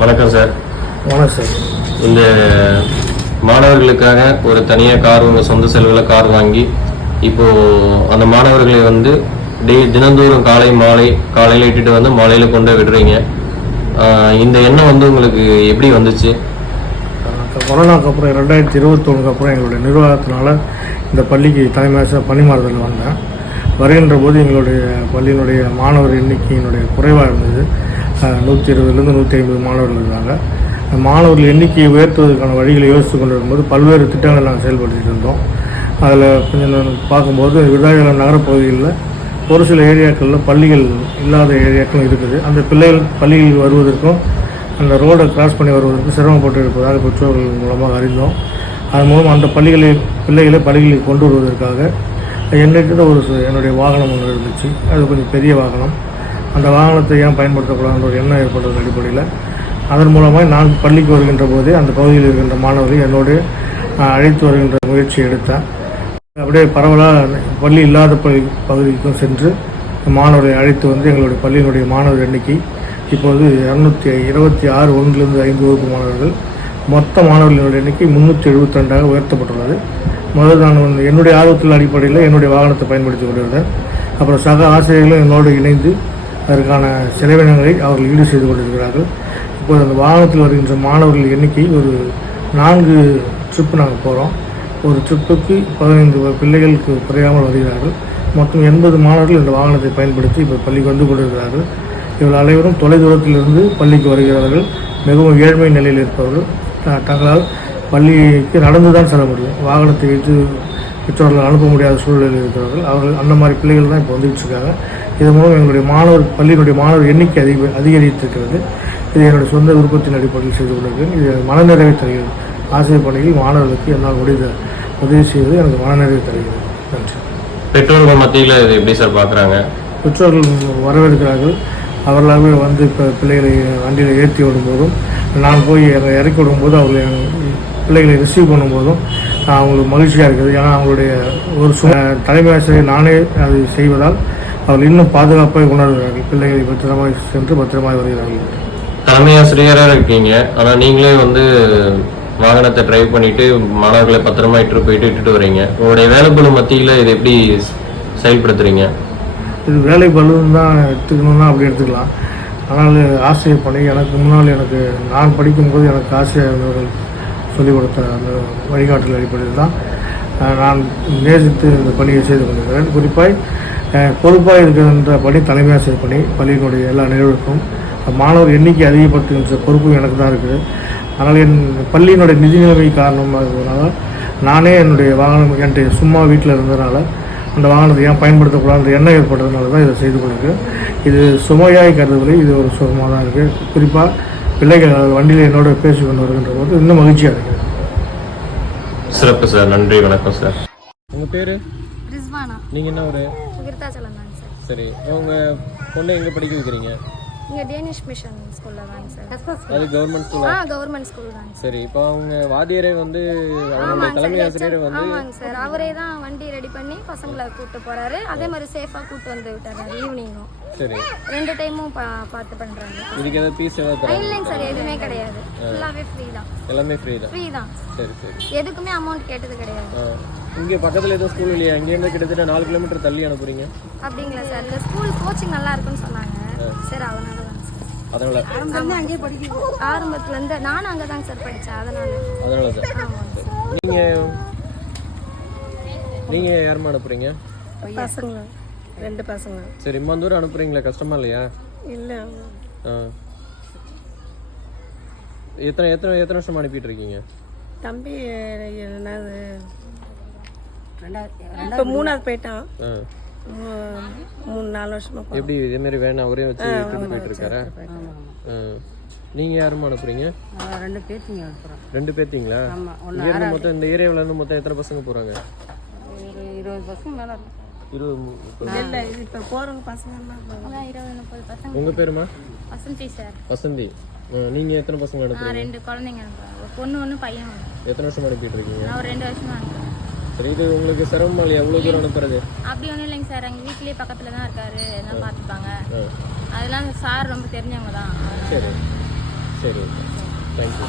வணக்கம் சார் வணக்கம் சார் இந்த மாணவர்களுக்காக ஒரு தனியாக கார் உங்கள் சொந்த செலவில் கார் வாங்கி இப்போ அந்த மாணவர்களை வந்து டே தினந்தோறும் காலை மாலை காலையில் இட்டுட்டு வந்து மாலையில் கொண்டு விடுறீங்க. இந்த எண்ணம் வந்து உங்களுக்கு எப்படி வந்துச்சு? கொரோனாக்கு அப்புறம் ரெண்டாயிரத்தி இருபத்தொன்னுக்கு அப்புறம் எங்களுடைய நிர்வாகத்தினால இந்த பள்ளிக்கு தலைமையாக பணி மாறுதல் வந்தேன். வருகின்ற போது எங்களுடைய பள்ளியினுடைய மாணவர் எண்ணிக்கையினுடைய குறைவாக இருந்தது. நூற்றி இருபதுலேருந்து நூற்றி ஐம்பது மாணவர்கள் இருக்காங்க. மாணவர்கள் எண்ணிக்கையை உயர்த்துவதற்கான வழிகளை யோசித்து கொண்டு போது பல்வேறு திட்டங்களை நாங்கள் செயல்படுத்திட்டு இருந்தோம். அதில் கொஞ்சம் நான் பார்க்கும்போது விருதாச்சலம் நகரப்பகுதிகளில் ஒரு சில ஏரியாக்களில் பள்ளிகள் இல்லாத ஏரியாக்களும் இருக்குது. அந்த பிள்ளைகள் பள்ளிகள் வருவதற்கும் அந்த ரோடை கிராஸ் பண்ணி வருவதற்கு சிரமப்பட்டு இருப்பதாக பெற்றோர்கள் மூலமாக அறிந்தோம். அதன் மூலம் அந்த பள்ளிகளை பிள்ளைகளை பள்ளிகளில் கொண்டு வருவதற்காக என்னிட்ட ஒரு என்னுடைய வாகனம் ஒன்று இருந்துச்சு. அது கொஞ்சம் பெரிய வாகனம். அந்த வாகனத்தை ஏன் பயன்படுத்தக்கூடாதுன்ற ஒரு எண்ணம் ஏற்பட்டதன் அடிப்படையில் அதன் மூலமாக நான் பள்ளிக்கு வருகின்ற போதே அந்த பகுதியில் இருக்கின்ற மாணவர்களை என்னோடு அழைத்து வருகின்ற முயற்சி எடுத்தேன். அப்படியே பரவலாக பள்ளி இல்லாத பள்ளி பகுதிக்கும் சென்று மாணவர்களை அழைத்து வந்து எங்களுடைய பள்ளியினுடைய மாணவர் எண்ணிக்கை இப்போது இரநூத்தி இருபத்தி ஆறு ஒன்றிலிருந்து ஐந்து வகுப்பு மாணவர்கள் மொத்த மாணவர்களுடைய எண்ணிக்கை முந்நூற்றி எழுபத்தி ரெண்டாக உயர்த்தப்பட்டுள்ளது. முதல் நான் வந்து என்னுடைய ஆர்வத்தில் அடிப்படையில் என்னுடைய வாகனத்தை பயன்படுத்தி கொண்டிருந்தேன். அப்புறம் சக ஆசிரியர்களும் என்னோடு இணைந்து அதற்கான செலவினங்களை அவர்கள் ஈடு செய்து கொண்டிருக்கிறார்கள். இப்போது அந்த வாகனத்தில் வருகின்ற மாணவர்கள் எண்ணிக்கை ஒரு நான்கு ட்ரிப்பு நாங்கள் போகிறோம் ஒரு ட்ரிப்புக்கு பதினைந்து பிள்ளைகளுக்கு குறையாமல் வருகிறார்கள். மொத்தம் எண்பது மாணவர்கள் இந்த வாகனத்தை பயன்படுத்தி இப்போ பள்ளிக்கு வந்து கொண்டிருக்கிறார்கள். இவர்கள் அனைவரும் தொலைதூரத்திலிருந்து பள்ளிக்கு வருகிறார்கள். மிகவும் ஏழ்மை நிலையில் இருப்பவர்கள். தங்களால் பள்ளிக்கு நடந்து தான் செல்ல முடியும். வாகனத்தை வைத்து பெற்றோர்கள் அனுப்ப முடியாத சூழ்நிலையில் இருக்கிறார்கள் அவர்கள் அந்த மாதிரி பிள்ளைகள் தான் இப்போ வந்துகிட்டு இருக்காங்க. இதன் மூலம் எங்களுடைய மாணவர் பள்ளியினுடைய மாணவர் எண்ணிக்கை அதிக அதிகரித்திருக்கிறது. இது என்னுடைய சொந்த விருப்பத்தின் அடிப்படையில் செய்து கொண்டிருக்கிறேன். இது மனநிறைவை தருகிறது. ஆசிரியர் பணியில் மாணவர்களுக்கு என்னால் முடிந்த உதவி செய்வது எனக்கு மனநிறைவு தருகிறது. நன்றி. பெற்றோர்கள் மத்தியில் இது எப்படி சார் பார்க்குறாங்க பெற்றோர்கள் வரவேற்கிறார்கள். அவர்களாகவே வந்து இப்போ பிள்ளைகளை வண்டியில் ஏற்றி விடும்போதும் நான் போய் இறக்கி விடும்போது அவர்களை பிள்ளைகளை ரிசீவ் பண்ணும்போதும் அவங்களுக்கு மகிழ்ச்சியாக இருக்குது. ஏன்னா அவங்களுடைய ஒரு சு தலைமை ஆசிரியர் நானே அதை செய்வதால் அவர்கள் இன்னும் பாதுகாப்பாக உணர்கிறார்கள். பிள்ளைகளை பத்திரமாய் சென்று பத்திரமாய் வருகிறார்கள். தலைமை ஆசிரியராக இருக்கீங்க. ஆனால் நீங்களே வந்து வாகனத்தை டிரைவ் பண்ணிட்டு மாணவர்களை பத்திரமா இட்டு போயிட்டு இட்டுட்டு வரீங்க உங்களுடைய வேலைப்பளு மத்தியில் இதை எப்படி செயல்படுத்துறீங்க? இது வேலை பலுன்னு தான் எடுத்துக்கணும்னா அப்படி எடுத்துக்கலாம். ஆனால் ஆசிரியர் பணி எனக்கு முன்னால் எனக்கு நான் படிக்கும்போது எனக்கு ஆசிரியர்கள் சொல்லிக் கொடுத்த அந்த வழிகாட்டல் அடிப்படையில் தான் நான் நேசித்து இந்த பணியை செய்து கொண்டிருக்கிறேன். குறிப்பாக பொறுப்பாக இருக்கின்ற பணி தலைமை ஆசிரியர் பணி பள்ளியினுடைய எல்லா நிகழ்வுக்கும் மாணவர் எண்ணிக்கை அதிகப்படுத்துகின்ற பொறுப்பும் எனக்கு தான் இருக்குது. ஆனால் என் பள்ளியினுடைய நிதி நிலைமை காரணமாக இருக்கிறதுனால நானே என்னுடைய வாகனம் என்கிட்ட சும்மா வீட்டில் இருந்ததுனால அந்த வாகனத்தை ஏன் பயன்படுத்தக்கூடாது எண்ணம் ஏற்பட்டதுனால தான் இதை செய்து கொண்டிருக்கேன் இது சுமையாய் கருதவில்லை இது ஒரு சுகமாக தான் இருக்குது. குறிப்பாக பிள்ளைகள் வண்டியில் என்னோட பேசி கொண்டு வருகின்ற போது இன்னும் மகிழ்ச்சியாக இருக்குது. சிறப்பு சார். நன்றி வணக்கம் சார். உங்கள் பேர்? ரிஸ்வானா. நீங்கள் என்ன ஒரு விருத்தாச்சலம் தாங்க சார். சரி. உங்கள் பொண்ணை எங்கே படிக்க வைக்கிறீங்க? இங்கே டேனிஷ் மிஷன் ஸ்கூலில் தாங்க சார் அது கவர்மெண்ட் ஸ்கூல் ஆ கவர்மெண்ட் ஸ்கூல் தாங்க சார் இப்போ அவங்க வாத்தியரை வந்து அவங்களுடைய ஆமாங்க தலைமை சார் ஆசிரியரை வந்து ஆமாங்க சார் அவரே தான் வண்டி ரெடி பண்ணி பசங்களை கூப்பிட்டு போறாரு. அதே மாதிரி சேஃபாக கூப்பிட்டு வந்து விட்டாரு ஈவினிங்கும் சரி. ரெண்டு டைமும் பா பார்த்து பண்ணுறாங்க இதுக்கு ஏதாவது ஃபீஸ் ஏதாவது இல்லைங்க சார் எதுவுமே கிடையாது. ஃபுல்லாகவே ஃப்ரீ தான். எல்லாமே ஃப்ரீ தான்? ஃப்ரீ தான். சரி சரி. எதுக்குமே அமௌண்ட் கேட்டது கிடையாது. இங்கே பக்கத்தில் எதுவும் ஸ்கூல் இல்லையா? இங்கேருந்து கிட்டத்தட்ட நாலு கிலோமீட்டர் தள்ளி அனுப்புறீங்க? அப்படிங்களா சார் இந்த ஸ்கூல் கோச்சிங் நல்லா இருக்குன்னு சொன்னாங்க. சரி அதனால தான் சார். அதனால. அங்கேயே படிக்க ஆரம்பத்துலேருந்து நானும் அங்கே தாங்க சார் படித்தேன் அதனால. அதனால சார் நீங்கள் நீங்கள் யாருமா அனுப்புறீங்க? பசங்க. ரெண்டு பசங்க. சரி இம்மா தூரம் அனுப்புறீங்களா? கஷ்டமா இல்லையா? இல்லை. ஆ. எத்தனை எத்தனை எத்தனை வருஷம் அனுப்பிட்டு இருக்கீங்க தம்பி என்னது? இப்போ மூணாவது போயிட்டான். மூணு நாலு வருஷமா எப்படி இதே மாதிரி வேணும் அவரே வச்சு இட்டுட்டு போயிட்டு இருக்காரா? ஆ. நீங்க யாருமா அனுப்புறீங்க? ரெண்டு பேர்த்திங்க அனுப்புகிறோம் ரெண்டு பேர்த்தீங்களா இங்க இருந்து மொத்தம் இந்த ஏரியாவுல இருந்து மொத்தம் எத்தனை பசங்க போறாங்க? ஒரு இருபது பசங்க மேலே இருபது மு- முப்பது. இல்லை இது இப்போ போகிறவங்க பசங்க அதான் இருபது முப்பது பசங்க. உங்க பேருமா? வசந்தி சார். வசந்தி. ஆ, நீங்க எத்தனை பசங்க அனுப்புறீங்க? ரெண்டு குழந்தைங்க அனுப்புறேன் ஒரு பொண்ணு ஒன்று பையன் எத்தனை வருஷம் அனுப்பிட்டு இருக்கீங்க? நான் ஒரு ரெண்டு வருஷமா அனுப்புறேன். சரி இது உங்களுக்கு சிரமமா இல்லையா? எவ்வளவு தூரம் அனுப்புறது? அப்படி ஒன்றும் இல்லைங்க சார். எங்கள் வீட்லேயே பக்கத்தில் தான் இருக்காரு. எல்லாம் பார்த்துப்பாங்க. அதெல்லாம் சார் ரொம்ப தெரிஞ்சவங்க தான். சரி. சரி தேங்க்யூ